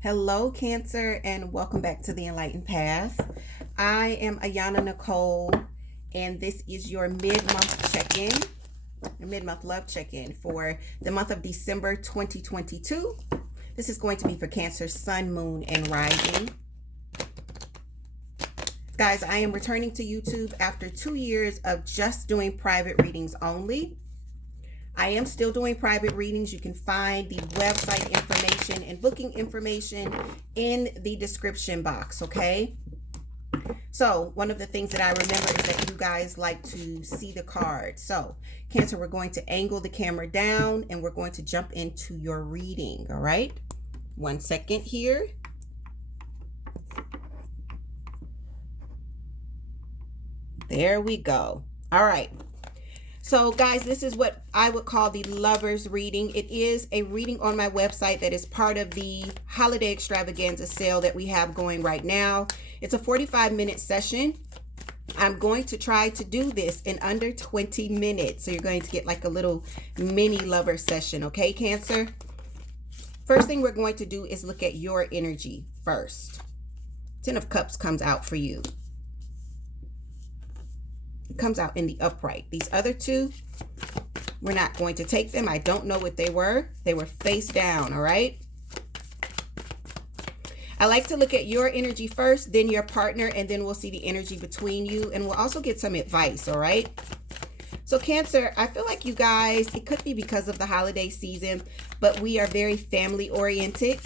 Hello, Cancer, and welcome back to the Enlightened Path. I am Ayana Nicole, and this is your mid-month check-in, your mid-month love check-in for the month of December 2022. This is going to be for Cancer, Sun, Moon, and Rising. Guys, I am returning to YouTube after 2 years of just doing private readings only. I am still doing private readings. You can find the website information and booking information in the description box, okay? So one of the things that I remember is that you guys like to see the cards. So Cancer, we're going to angle the camera down and we're going to jump into your reading, all right? 1 second here. There we go. All right. So guys, this is what I would call the Lovers reading. It is a reading on my website that is part of the holiday extravaganza sale that we have going right now. It's a 45-minute session. I'm going to try to do this in under 20 minutes. So you're going to get like a little mini lover session, okay, Cancer? First thing we're going to do is look at your energy first. 10 of Cups comes out for you. Comes out in the upright. These other two, we're not going to take them. I don't know what they were. They were face down, all right? I like to look at your energy first, then your partner, and then we'll see the energy between you, and we'll also get some advice, all right? So Cancer, I feel like you guys, it could be because of the holiday season, but we are very family oriented.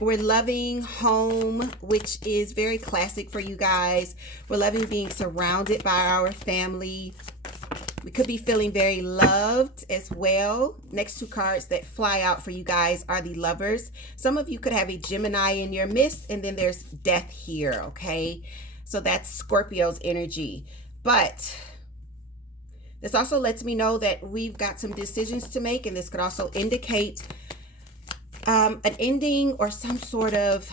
We're loving home, which is very classic for you guys. We're loving being surrounded by our family. We could be feeling very loved as well. Next two cards that fly out for you guys are the Lovers. Some of you could have a Gemini in your midst, and then there's Death here, okay? So that's Scorpio's energy. But this also lets me know that we've got some decisions to make, and this could also indicate an ending or some sort of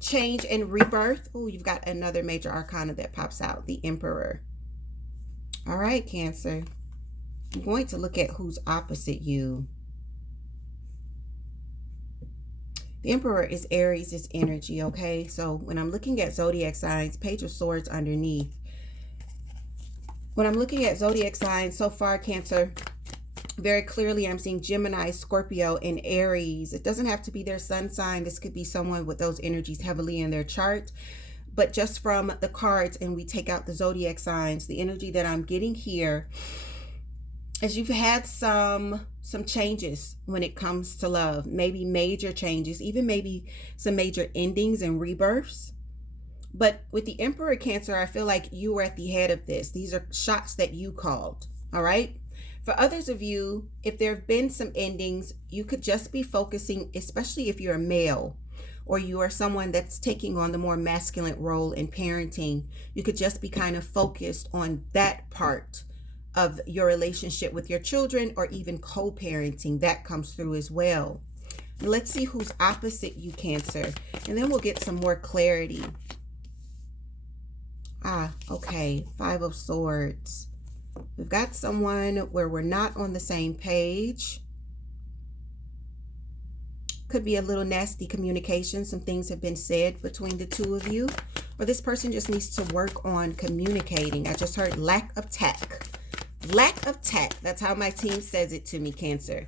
change and rebirth. Oh, you've got another major arcana that pops out, the Emperor. All right, Cancer. I'm going to look at who's opposite you. The Emperor is Aries' energy, okay? So when I'm looking at zodiac signs, Page of Swords underneath. When I'm looking at zodiac signs so far, Cancer, very clearly I'm seeing Gemini, Scorpio, and Aries. It doesn't have to be their sun sign. This could be someone with those energies heavily in their chart. But just from the cards, and we take out the zodiac signs, the energy that I'm getting here is you've had some changes when it comes to love. Maybe major changes, even maybe some major endings and rebirths. But with the Emperor, Cancer, I feel like you were at the head of this. These are shots that you called, all right? For others of you, if there have been some endings, you could just be focusing, especially if you're a male or you are someone that's taking on the more masculine role in parenting, you could just be kind of focused on that part of your relationship with your children, or even co-parenting. That comes through as well. Let's see who's opposite you, Cancer, and then we'll get some more clarity. Okay, Five of Swords. We've got someone where we're not on the same page. Could be a little nasty communication. Some things have been said between the two of you. Or this person just needs to work on communicating. I just heard lack of tact. Lack of tact. That's how my team says it to me, Cancer.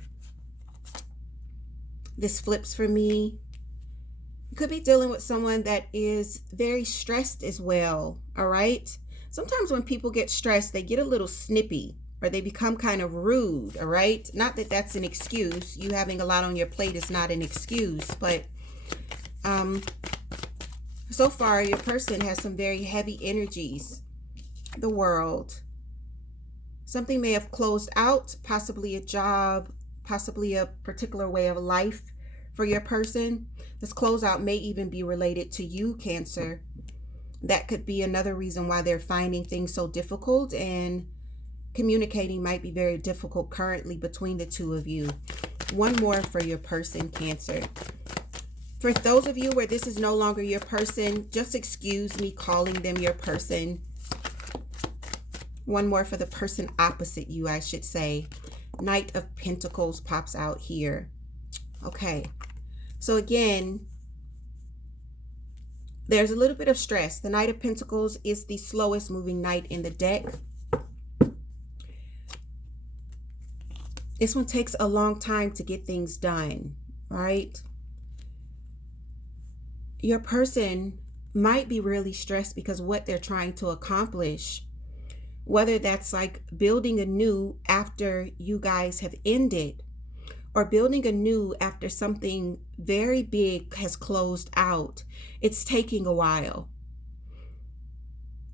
This flips for me. You could be dealing with someone that is very stressed as well, all right? Sometimes when people get stressed, they get a little snippy or they become kind of rude, all right? Not that that's an excuse. You having a lot on your plate is not an excuse, but so far your person has some very heavy energies. The World. Something may have closed out, possibly a job, possibly a particular way of life for your person. This closeout may even be related to you, Cancer. That could be another reason why they're finding things so difficult, and communicating might be very difficult currently between the two of you. One more for your person, Cancer. For those of you where this is no longer your person, just excuse me calling them your person. One more for the person opposite you, I should say. Knight of Pentacles pops out here. Okay. So again, there's a little bit of stress. The Knight of Pentacles is the slowest moving knight in the deck. This one takes a long time to get things done, right? Your person might be really stressed because what they're trying to accomplish, whether that's like building anew after you guys have ended, or building anew after something very big has closed out, it's taking a while.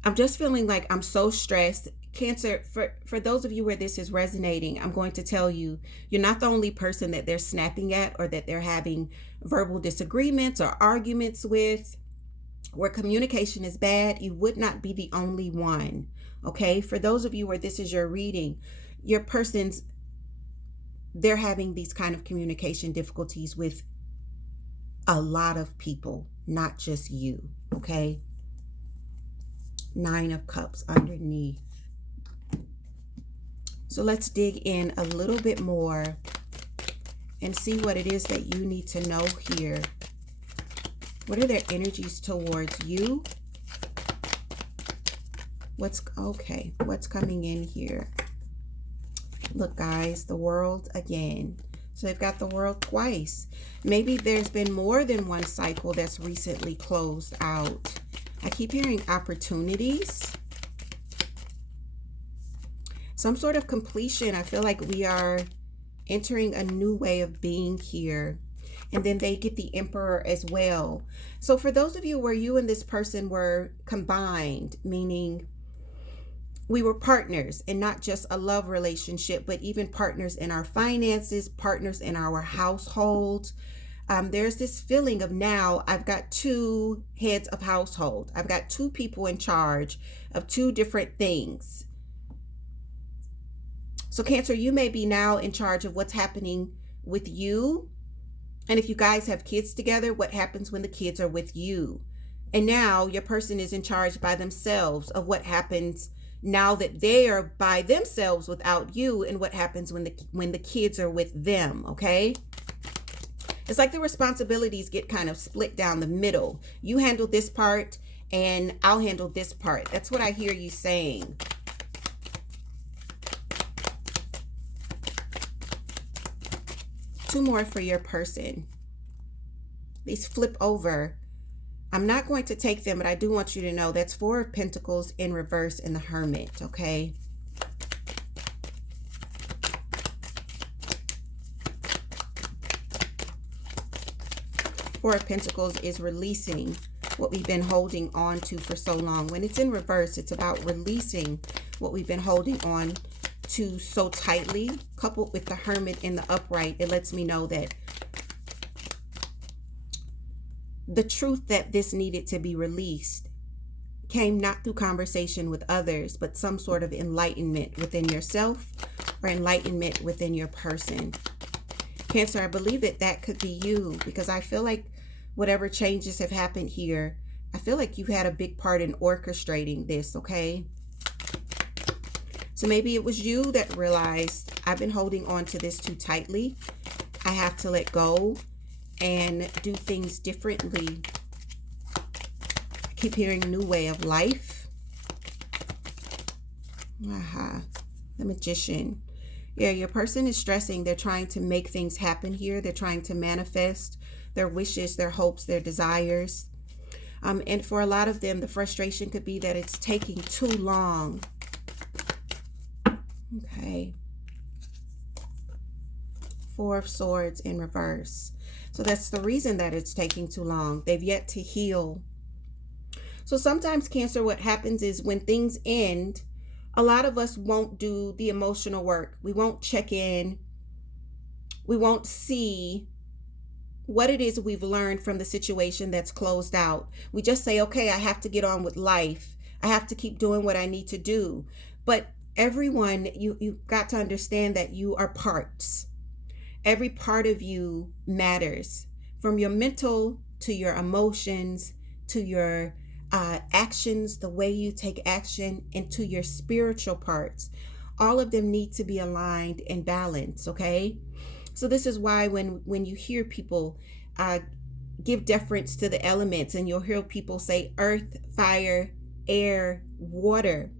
I'm just feeling like I'm so stressed. Cancer, for those of you where this is resonating, I'm going to tell you, you're not the only person that they're snapping at or that they're having verbal disagreements or arguments with. Where communication is bad, you would not be the only one. Okay, for those of you where this is your reading, your person's, they're having these kind of communication difficulties with a lot of people, not just you. Okay, Nine of Cups underneath. So let's dig in a little bit more and see what it is that you need to know here. What are their energies towards you? What's coming in here? Look, guys, the World again. So they've got the World twice. Maybe there's been more than one cycle that's recently closed out. I keep hearing opportunities. Some sort of completion. I feel like we are entering a new way of being here. And then they get the Emperor as well. So for those of you where you and this person were combined, meaning we were partners and not just a love relationship, but even partners in our finances, partners in our household. There's this feeling of now I've got two heads of household. I've got two people in charge of two different things. So Cancer, you may be now in charge of what's happening with you. And if you guys have kids together, what happens when the kids are with you? And now your person is in charge by themselves of what happens now that they are by themselves without you, and what happens when the kids are with them, okay? It's like the responsibilities get kind of split down the middle. You handle this part and I'll handle this part. That's what I hear you saying. Two more for your person. These flip over. I'm not going to take them, but I do want you to know that's Four of Pentacles in reverse in the Hermit, okay? Four of Pentacles is releasing what we've been holding on to for so long. When it's in reverse, it's about releasing what we've been holding on to so tightly. Coupled with the Hermit in the upright, it lets me know that the truth that this needed to be released came not through conversation with others, but some sort of enlightenment within yourself or enlightenment within your person. Cancer, I believe that that could be you, because I feel like whatever changes have happened here, I feel like you've had a big part in orchestrating this, okay? So maybe it was you that realized, I've been holding on to this too tightly. I have to let go and do things differently. I keep hearing new way of life. The Magician. Yeah, your person is stressing. They're trying to make things happen here. They're trying to manifest their wishes, their hopes, their desires. And for a lot of them, the frustration could be that it's taking too long. Okay. Four of Swords in reverse. So that's the reason that it's taking too long. They've yet to heal. So sometimes, Cancer, what happens is when things end, a lot of us won't do the emotional work. We won't check in. We won't see what it is we've learned from the situation that's closed out. We just say, okay, I have to get on with life. I have to keep doing what I need to do. But everyone, you've got to understand that you are parts. Every part of you matters, from your mental to your emotions to your actions, the way you take action, and to your spiritual parts. All of them need to be aligned and balanced, okay? So this is why when you hear people give deference to the elements, and you'll hear people say earth, fire, air, water.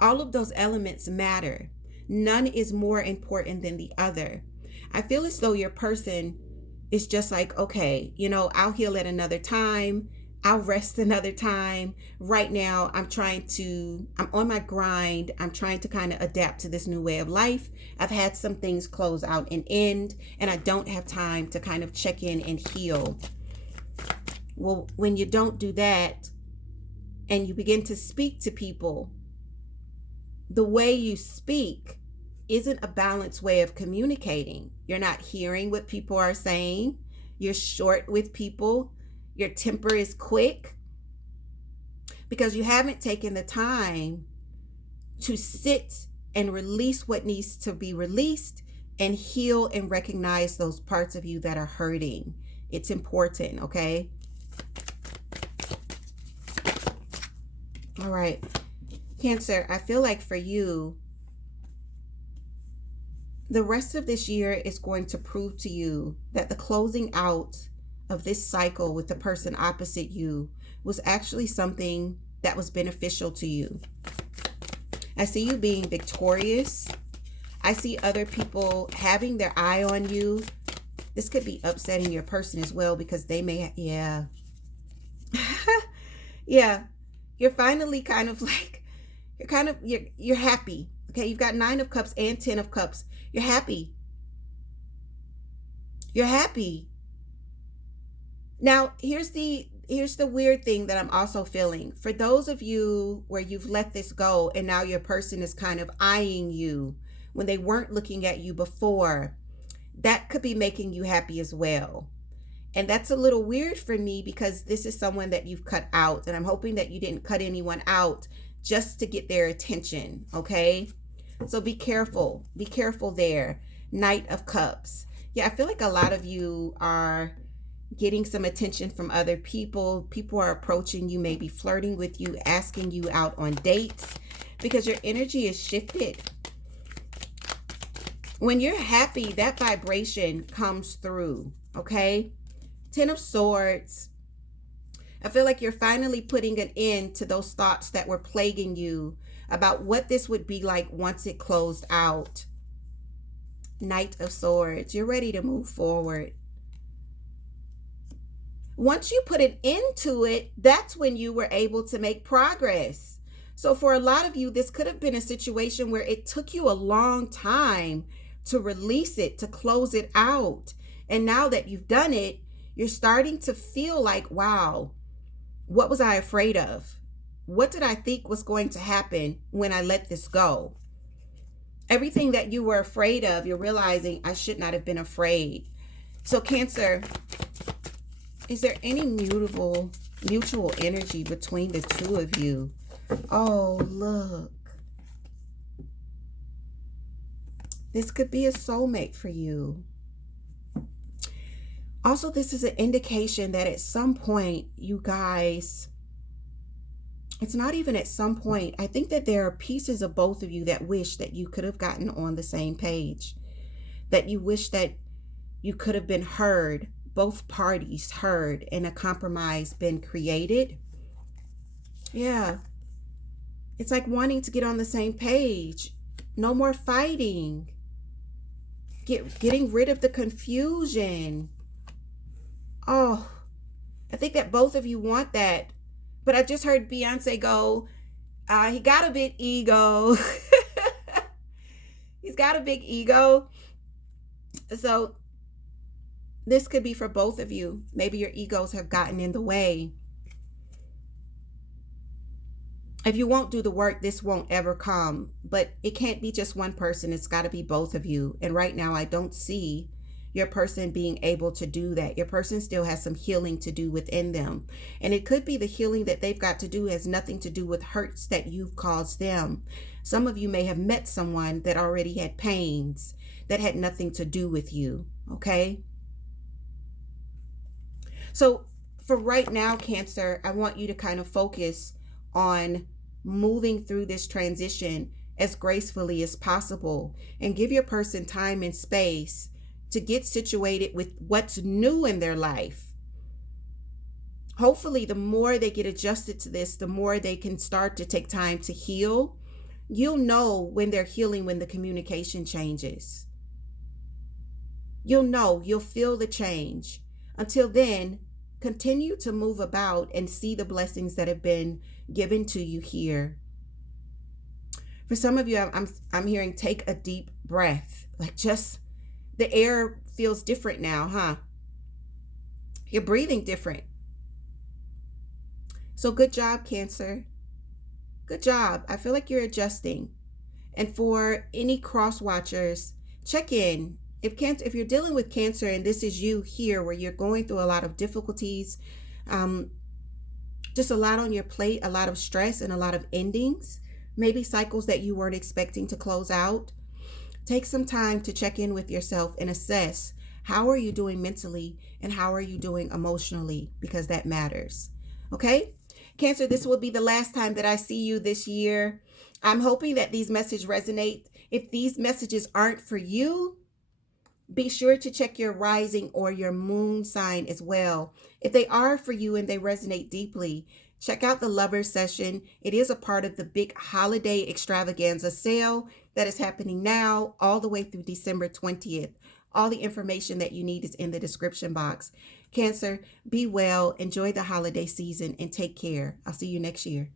All of those elements matter. None is more important than the other. I feel as though your person is just like, okay, I'll heal at another time. I'll rest another time. Right now, I'm on my grind. I'm trying to kind of adapt to this new way of life. I've had some things close out and end, and I don't have time to kind of check in and heal. Well, when you don't do that and you begin to speak to people, the way you speak isn't a balanced way of communicating. You're not hearing what people are saying. You're short with people. Your temper is quick because you haven't taken the time to sit and release what needs to be released and heal and recognize those parts of you that are hurting. It's important, okay? All right. Cancer, I feel like for you, the rest of this year is going to prove to you that the closing out of this cycle with the person opposite you was actually something that was beneficial to you. I see you being victorious. I see other people having their eye on you. This could be upsetting your person as well because they may, yeah. You're finally kind of like, you're happy. Okay, you've got 9 of Cups and 10 of Cups. You're happy. You're happy. Now, here's the weird thing that I'm also feeling. For those of you where you've let this go and now your person is kind of eyeing you when they weren't looking at you before, that could be making you happy as well. And that's a little weird for me because this is someone that you've cut out, and I'm hoping that you didn't cut anyone out just to get their attention, okay? So be careful. Be careful there. Knight of Cups. Yeah, I feel like a lot of you are getting some attention from other people. People are approaching you, maybe flirting with you, asking you out on dates because your energy is shifted. When you're happy, that vibration comes through, okay? 10 of Swords. I feel like you're finally putting an end to those thoughts that were plaguing you about what this would be like once it closed out. Knight of Swords. You're ready to move forward. Once you put an end to it, that's when you were able to make progress. So for a lot of you, this could have been a situation where it took you a long time to release it, to close it out. And now that you've done it, you're starting to feel like, wow, what was I afraid of? What did I think was going to happen when I let this go? Everything that you were afraid of, you're realizing I should not have been afraid. So Cancer, is there any mutual energy between the two of you? Oh, look. This could be a soulmate for you. Also, this is an indication that at some point, you guys, it's not even at some point. I think that there are pieces of both of you that wish that you could have gotten on the same page, that you wish that you could have been heard, both parties heard, and a compromise been created. Yeah. It's like wanting to get on the same page. No more fighting. Getting rid of the confusion. Oh, I think that both of you want that. But I just heard Beyonce go, he got a big ego. He's got a big ego. So this could be for both of you. Maybe your egos have gotten in the way. If you won't do the work, this won't ever come. But it can't be just one person. It's got to be both of you. And right now, I don't see your person being able to do that. Your person still has some healing to do within them. And it could be the healing that they've got to do has nothing to do with hurts that you've caused them. Some of you may have met someone that already had pains that had nothing to do with you. Okay? So for right now, Cancer, I want you to kind of focus on moving through this transition as gracefully as possible and give your person time and space to get situated with what's new in their life. Hopefully, the more they get adjusted to this, the more they can start to take time to heal. You'll know when they're healing when the communication changes. You'll know, you'll feel the change. Until then, continue to move about and see the blessings that have been given to you here. For some of you, I'm hearing take a deep breath. Like, just the air feels different now, huh? You're breathing different. So good job, Cancer. Good job. I feel like you're adjusting. And for any cross watchers, check in. If you're dealing with Cancer and this is you here where you're going through a lot of difficulties, just a lot on your plate, a lot of stress and a lot of endings, maybe cycles that you weren't expecting to close out, take some time to check in with yourself and assess how are you doing mentally and how are you doing emotionally, because that matters. Okay? Cancer, this will be the last time that I see you this year. I'm hoping that these messages resonate. If these messages aren't for you, be sure to check your rising or your moon sign as well. If they are for you and they resonate deeply, check out the Lovers Session. It is a part of the big holiday extravaganza sale that is happening now all the way through December 20th. All the information that you need is in the description box. Cancer, be well, enjoy the holiday season, and take care. I'll see you next year.